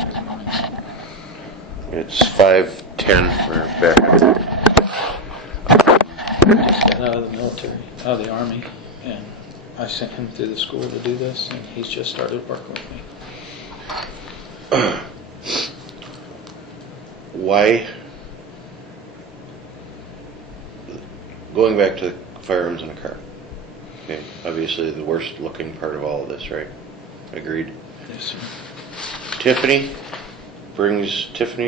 Good morning. It's 5:10 for back. Just got out of the military, out of the Army, and I sent him through the school to do this, and he's just started working with me. Why? Going back to firearms in a car. Okay, obviously the worst looking part of all of this, right? Agreed. Yes, sir. Tiffany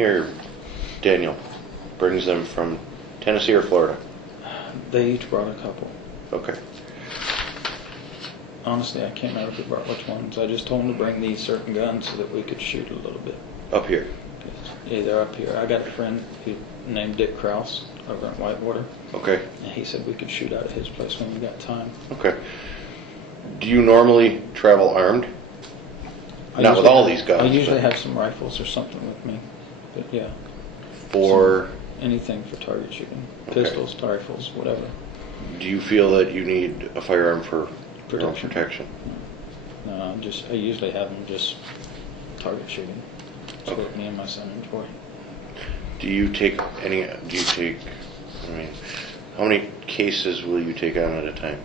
or Daniel brings them from Tennessee or Florida? They each brought a couple. Okay. Honestly, I can't remember who brought which ones. I just told them to bring these certain guns so that we could shoot a little bit. Up here. Yeah, they're up here. I got a friend named Dick Krause over in Whitewater. Okay. And he said we could shoot out at his place when we got time. Okay. Do you normally travel armed? Not with all these guns. I usually have some rifles or something with me. But yeah. For? Anything for target shooting. Okay. Pistols, rifles, whatever. Do you feel that you need a firearm for your own protection? No, I usually have them just target shooting. That's Okay. what me and my son enjoy. Do you take, I mean, how many cases will you take on at a time?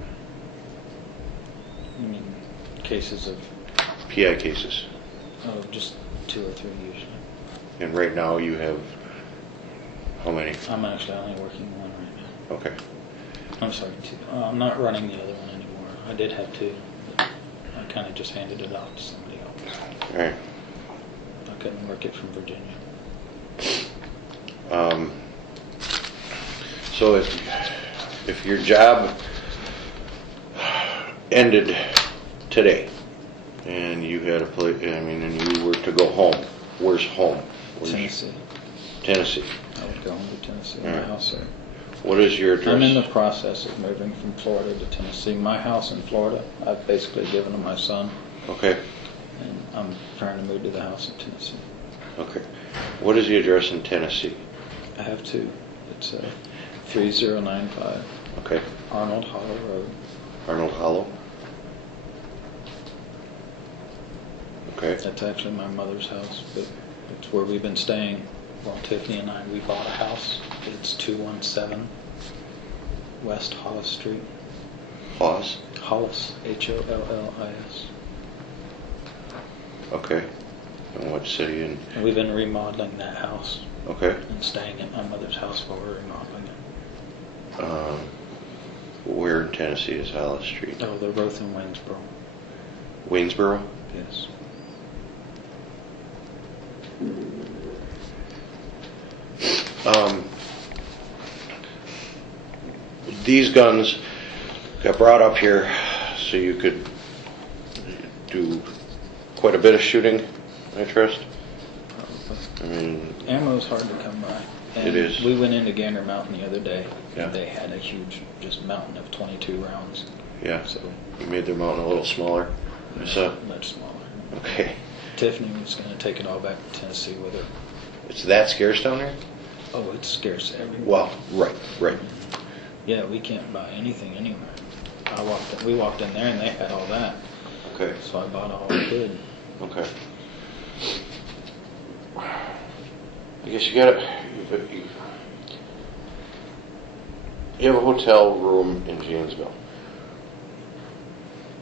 I mean, cases of, PI cases. just 2 or 3 usually. And right now you have how many? I'm actually only working one right now. Okay. I'm sorry, 2. I'm not running the other one anymore. I did have 2. But I kind of just handed it off to somebody else. All right. I couldn't work it from Virginia. So if your job ended today and you had and you were to go home, where's home? Tennessee. Tennessee. I would go home to Tennessee. All My right. house there. What is your address? I'm in the process of moving from Florida to Tennessee. My house in Florida, I've basically given to my son, Okay. and I'm trying to move to the house in Tennessee. Okay. What is the address in Tennessee? I have 2. It's 3095 Okay. Arnold Hollow Road. Arnold Hollow. Okay. That's actually my mother's house, but it's where we've been staying. Well, Tiffany and we bought a house. It's 217 West Hollis Street. Hollis. Hollis, Hollis. Okay. And what city? And we've been remodeling that house Okay. and staying at my mother's house while we're remodeling it. Where in Tennessee is Hollis Street? Oh, they're both in Waynesboro. Waynesboro? Yes. These guns got brought up here so you could do quite a bit of shooting, I trust. I mean, Ammo's hard to come by. And it is. We went into Gander Mountain the other day, Yeah. and they had a huge just mountain of 22 rounds. yeah. So You made their mountain a little smaller. So, much smaller. okay. Tiffany was going to take it all back to Tennessee with her. It's that scarce down there? Oh, it's scarce everywhere. Well, right. Yeah, we can't buy anything anywhere. We walked in there and they had all that. Okay. So I bought all I could. Okay. I guess you have a hotel room in Janesville.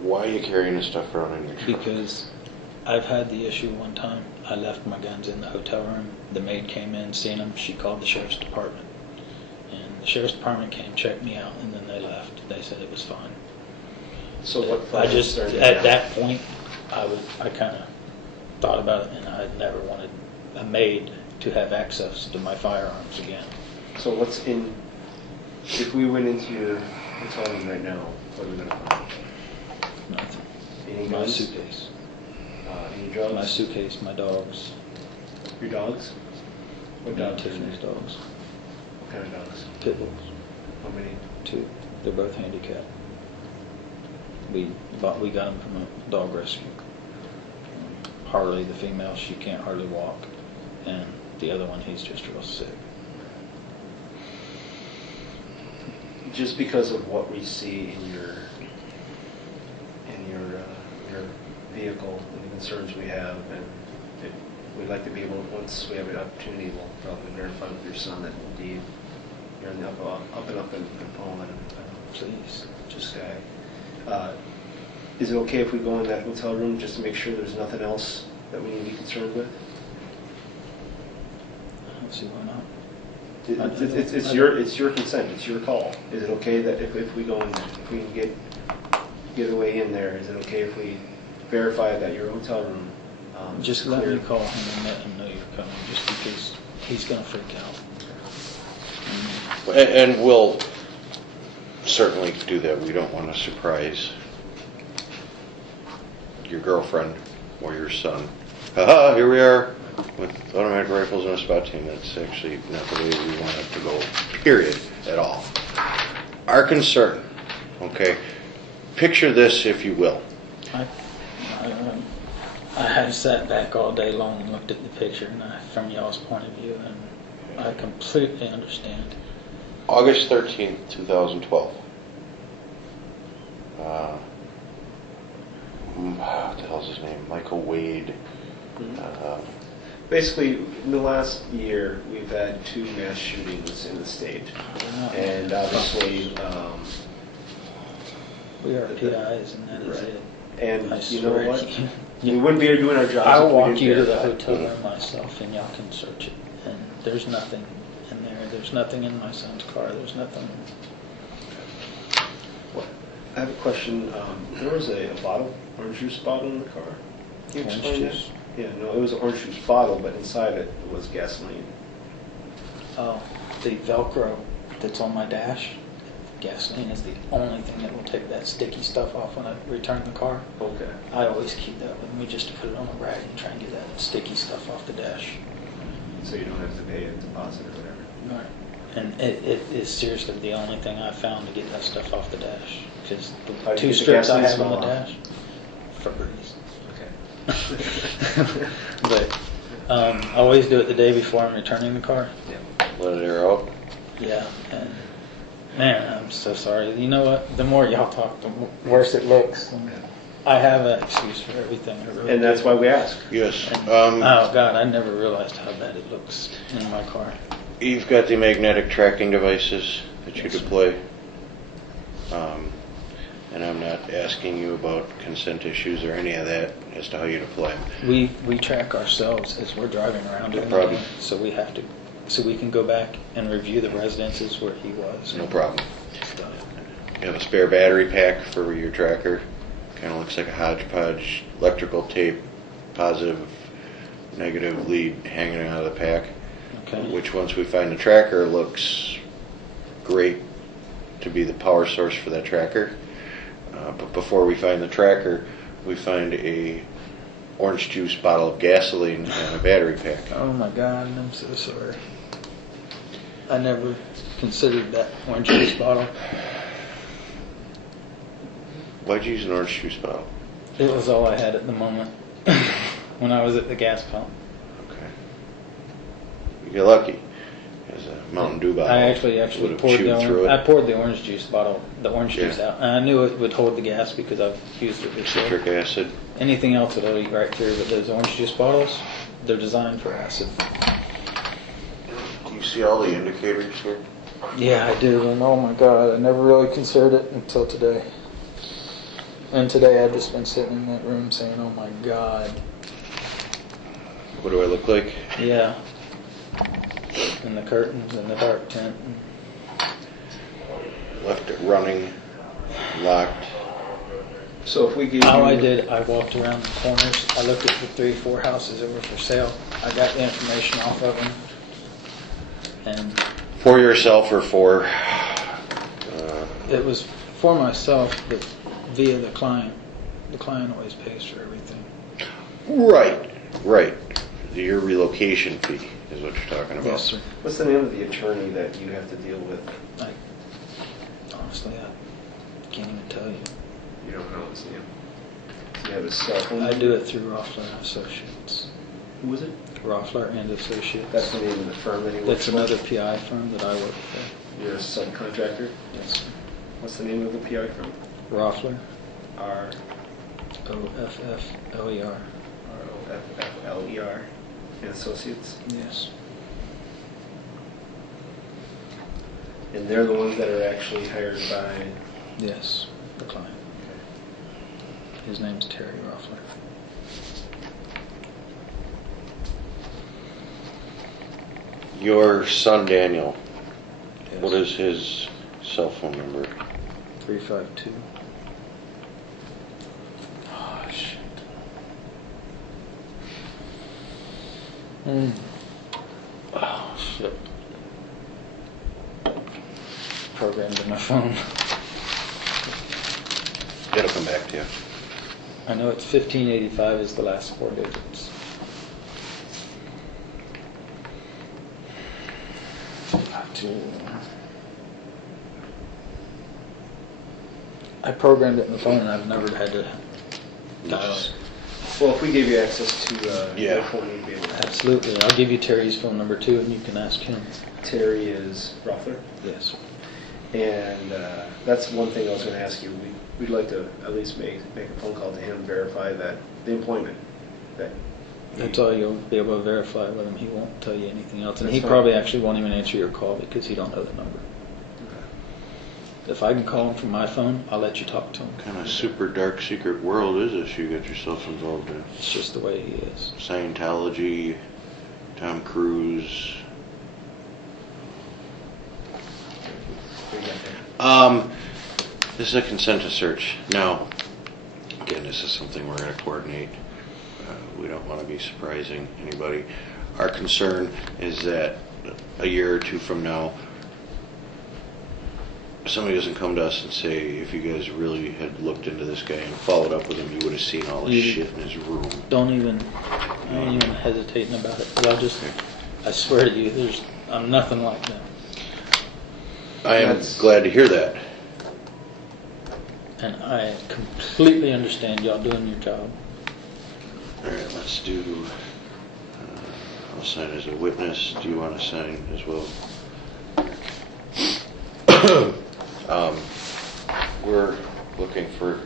Why are you carrying this stuff around in your truck? Because I've had the issue one time. I left my guns in the hotel room. The maid came in, seen them. She called the sheriff's department. And the sheriff's department came, checked me out, and then they left. They said it was fine. So what? At that point, I kind of thought about it, and I never wanted a maid to have access to my firearms again. So what's in? If we went into your hotel room right now, what are we gonna find? Nothing. Any My guns? suitcase. Any drugs? My suitcase, my dogs. Your dogs? What Me and dogs? Tiffany's dogs. What kind of dogs? Pit bulls. How many? 2. They're both handicapped. We got them from a dog rescue. Harley, the female, she can't hardly walk, and the other one, he's just real sick. Just because of what we see in your vehicle and the concerns we have, and we'd like to be able, once we have an opportunity, we'll probably verify with your son that indeed you're in the up and Poland. Please. Just is it okay if we go in that hotel room just to make sure there's nothing else that we need to be concerned with? I don't see why not. It's your consent. It's your call. Is it okay that if we go in, if we can get a way in there, is it okay if we verify that your hotel room? Just let me call him and let him know you're coming, just because he's going to freak out. And we'll certainly do that. We don't want to surprise your girlfriend or your son. Haha, here we are with automatic rifles and a SWAT team. That's actually not the way we want it to go, period, at all. Our concern, okay, picture this if you will. I have sat back all day long and looked at the picture from y'all's point of view, and I completely understand. August 13th, 2012. What the hell's his name? Michael Wade. Basically, in the last year, we've had 2 mass shootings in the state, and obviously, We are PIs, and that is Right. it. and I you know swear. what? We wouldn't be doing our jobs. I'll if we walk didn't you to the verify. hotel room myself, and y'all can search it. And there's nothing in there. There's nothing in my son's car. There's nothing. I have a question. There was a bottle, orange juice bottle in the car. Can you Orange explain that? juice? Yeah, no, it was an orange juice bottle, but inside it was gasoline. Oh, the Velcro that's on my dash. Gasoline is the only thing that will take that sticky stuff off when I return the car. Okay. I always keep that with me just to put it on a rag and try and get that sticky stuff off the dash. So you don't have to pay a deposit or whatever. Right. And it is seriously the only thing I found to get that stuff off the dash. Because How the do you 2 get the strips I gasoline have on the smell off? dash, Febreze. Okay. But I always do it the day before I'm returning the car. Yeah. Let it air out. Yeah, and man, I'm so sorry. You know what? The more y'all talk, the worse it looks. And I have an excuse for everything. I really And that's do. why we ask. Yes. And, oh God, I never realized how bad it looks in my car. You've got the magnetic tracking devices that you Yes, could sir. play. And I'm not asking you about consent issues or any of that as to how you deploy them. We track ourselves as we're driving around No doing problem. it, so we have to, so we can go back and review the residences where he was. No problem. Stuff. You have a spare battery pack for your tracker. Kind of looks like a hodgepodge electrical tape, positive, negative lead hanging out of the pack. Okay. Which once we find the tracker looks great to be the power source for that tracker. But before we find the tracker, we find a orange juice bottle of gasoline and a battery pack. Oh my God, I'm so sorry. I never considered that orange juice bottle. Why'd you use an orange juice bottle? It was all I had at the moment when I was at the gas pump. Okay. You get lucky. There's a Mountain Dew bottle. I actually Would've poured chewed through it. I poured the orange juice bottle, the orange juice Yeah. out, and I knew it would hold the gas because I've used it before. Citric acid. Anything else it'll eat right through, but those orange juice bottles, they're designed for acid. Do you see all the indicators here? Yeah, I do, and oh my God, I never really considered it until today. And today I've just been sitting in that room saying, oh my God. What do I look like? Yeah. And the curtains and the dark tent. Left it running, locked. So if we gave All you... I did, I walked around the corners. I looked at the 3 or 4 houses that were for sale. I got the information off of them. And For yourself or for... it was for myself, but via the client. The client always pays for everything. Right. Your relocation fee is what you're talking about. Yes, sir. What's the name of the attorney that you have to deal with? Honestly, I can't even tell you. You don't know his name. Do you have his cell phone? I do it through Roffler and Associates. Who was it? Roffler and Associates. That's the name of the firm that he That's works for? another PI firm that I work for. You're a subcontractor? Yes, sir. What's the name of the PI firm? Roffler. R... Offler. R-O-F-F-L-E-R. and Associates? Yes. And they're the ones that are actually hired by... Yes, the client. His name's Terry Ruffler. Your son Daniel, Yes. what is his cell phone number? 352. Oh, shit. Oh, shit. Programmed in my phone. It'll come back to you. I know it's 1585 is the last 4 digits. I programmed it in the phone and I've never had to dial it. Well, if we gave you access to Yeah. your phone, you'd be able to. Absolutely. I'll give you Terry's phone number too and you can ask him. Terry is Ruffler. Yes. And that's one thing I was going to ask you. We'd like to at least make a phone call to him, verify that the employment. That That's all you'll be able to verify with him. He won't tell you anything else. And That's he fine. probably actually won't even answer your call because he don't know the number. If I can call him from my phone, I'll let you talk to him. What kind of super dark secret world is this you got yourself involved in? It's just the way he is. Scientology, Tom Cruise. we got that. This is a consensus search. Now, again, this is something we're going to coordinate. We don't want to be surprising anybody. Our concern is that a year or two from now, somebody doesn't come to us and say, if you guys really had looked into this guy and followed up with him, you would have seen all this You- shit in his room. I ain't even hesitating about it. 'Cause I swear to you, I'm nothing like them. I am That's- glad to hear that. And I completely understand y'all doing your job. All right, let's do. I'll sign as a witness. Do you want to sign as well? We're looking for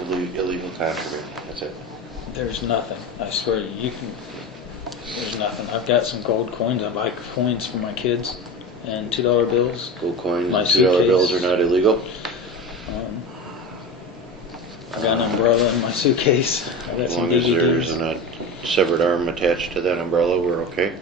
illegal contraband. That's it. There's nothing. I swear to you, there's nothing. I've got some gold coins. I buy coins for my kids and $2 bills. Gold coins My and $2 bills suitcase. are not illegal. I got an umbrella in my suitcase. I got As some long as there's DVDs. a severed arm attached to that umbrella, we're okay.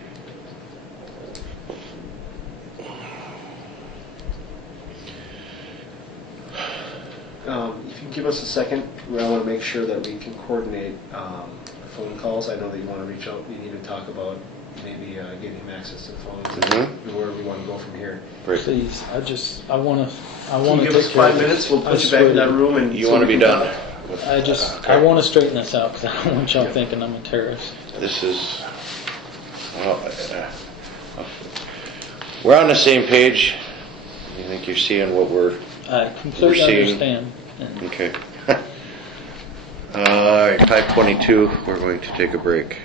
If you can give us a second, I want to make sure that we can coordinate phone calls. I know that you want to reach out, you need to talk about maybe getting him access to phones and where we want to go from here. Great. Please, I want to Can you give us 5 minutes? We'll put you back in that room and... You so want to we be can done? talk. I want to straighten this out because I don't want y'all thinking I'm a terrorist. This is. Well, we're on the same page. You think you're seeing what we're. I completely We're seeing- understand. And Okay. All right, 5:22. We're going to take a break.